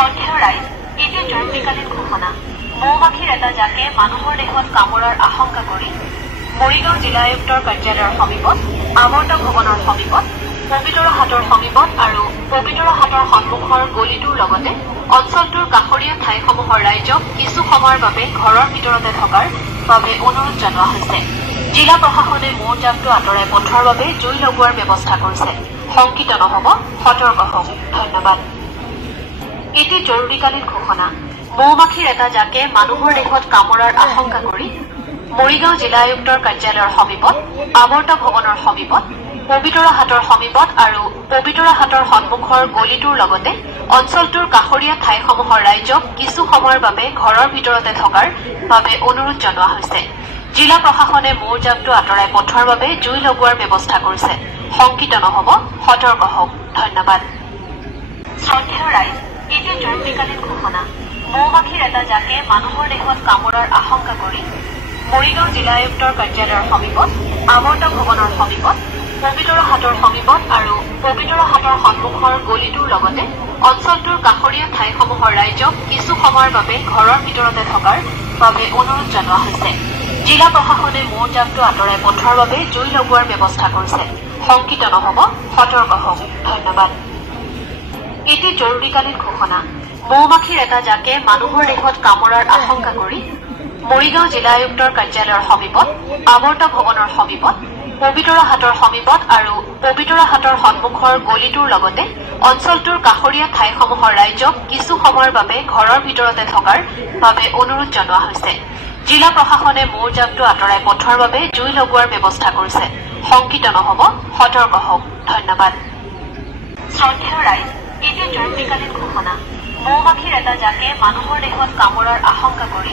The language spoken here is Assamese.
শ্ৰদ্ধেয় ৰাইজ, এটি জৰুৰীকালীন ঘোষণা। মৌমাখিৰ এটা জাকে মানুহৰ দেহত কামোৰাৰ আশংকা কৰি মৰিগাঁও জিলা আয়ুক্তৰ কাৰ্যালয়ৰ সমীপত, আৱৰ্ত ভৱনৰ সমীপত, পবিতৰা হাটৰ সমীপত আৰু পবিতৰা হাটৰ সন্মুখৰ গলিটোৰ লগতে অঞ্চলটোৰ কাষৰীয়া ঠাইসমূহৰ ৰাইজক কিছু সময়ৰ বাবে ঘৰৰ ভিতৰতে থকাৰ বাবে অনুৰোধ জনোৱা হৈছে। জিলা প্ৰশাসনে মৌজাকটো আঁতৰাই পঠোৱাৰ বাবে জুই লগোৱাৰ ব্যৱস্থা কৰিছে। শংকিত নহ'ব, সতৰ্ক হওক। ধন্যবাদ। এটি জৰুৰীকালীন ঘোষণা। মৌমাখিৰ এটা জাকে মানুহৰ দেহত কামোৰাৰ আশংকা কৰি মৰিগাঁও জিলা আয়ুক্তৰ কাৰ্যালয়ৰ সমীপত, আৱৰ্ত ভৱনৰ সমীপত, পবিতৰা হাটৰ সমীপত আৰু পবিতৰা হাটৰ সন্মুখৰ গলিটোৰ লগতে অঞ্চলটোৰ কাষৰীয়া ঠাইসমূহৰ ৰাইজক কিছু সময়ৰ বাবে ঘৰৰ ভিতৰতে থকাৰ বাবে অনুৰোধ জনোৱা হৈছে। জিলা প্ৰশাসনে মৌজাকটো আঁতৰাই পঠোৱাৰ বাবে জুই লগোৱাৰ ব্যৱস্থা কৰিছে। শংকিত নহ'ব, সতৰ্ক হওক। ধন্যবাদ। শ্ৰদ্ধেয় ৰাইজ, এটি জৰুৰীকালীন ঘোষণা। মৌমাখিৰ এটা জাকে মানুহৰ দেহত কামোৰাৰ আশংকা কৰি মৰিগাঁও জিলা আয়ুক্তৰ কাৰ্যালয়ৰ সমীপত, আৱৰ্ত ভৱনৰ সমীপত, পবিতৰা হাটৰ সমীপত আৰু পবিতৰা হাটৰ সন্মুখৰ গলিটোৰ লগতে অঞ্চলটোৰ কাষৰীয়া ঠাইসমূহৰ ৰাইজক কিছু সময়ৰ বাবে ঘৰৰ ভিতৰতে থকাৰ বাবে অনুৰোধ জনোৱা হৈছে। জিলা প্ৰশাসনে মৌজাকটো আঁতৰাই পঠোৱাৰ বাবে জুই লগোৱাৰ ব্যৱস্থা কৰিছে। শংকিত নহ'ব, সতৰ্ক হওক। ধন্যবাদ। এটি জৰুৰীকালীন ঘোষণা। মৌমাখিৰ এটা জাকে মানুহৰ দেহত কামোৰাৰ আশংকা কৰি মৰিগাঁও জিলা আয়ুক্তৰ কাৰ্যালয়ৰ সমীপত, আৱৰ্ত ভৱনৰ সমীপত, পবিতৰা হাটৰ সমীপত আৰু পবিতৰা হাটৰ সন্মুখৰ গলিটোৰ লগতে অঞ্চলটোৰ কাষৰীয়া ঠাইসমূহৰ ৰাইজক কিছু সময়ৰ বাবে ঘৰৰ ভিতৰতে থকাৰ বাবে অনুৰোধ জনোৱা হৈছে। জিলা প্ৰশাসনে মৌজাকটো আঁতৰাই পঠোৱাৰ বাবে জুই লগোৱাৰ ব্যৱস্থা কৰিছে। শংকিত নহ'ব, সতৰ্ক হওক। ধন্যবাদ। শ্ৰদ্ধেয় ৰাইজ, এটি জৰুৰীকালীন ঘোষণা। মৌমাখিৰ এটা জাকে মানুহৰ দেহত কামোৰাৰ আশংকা কৰি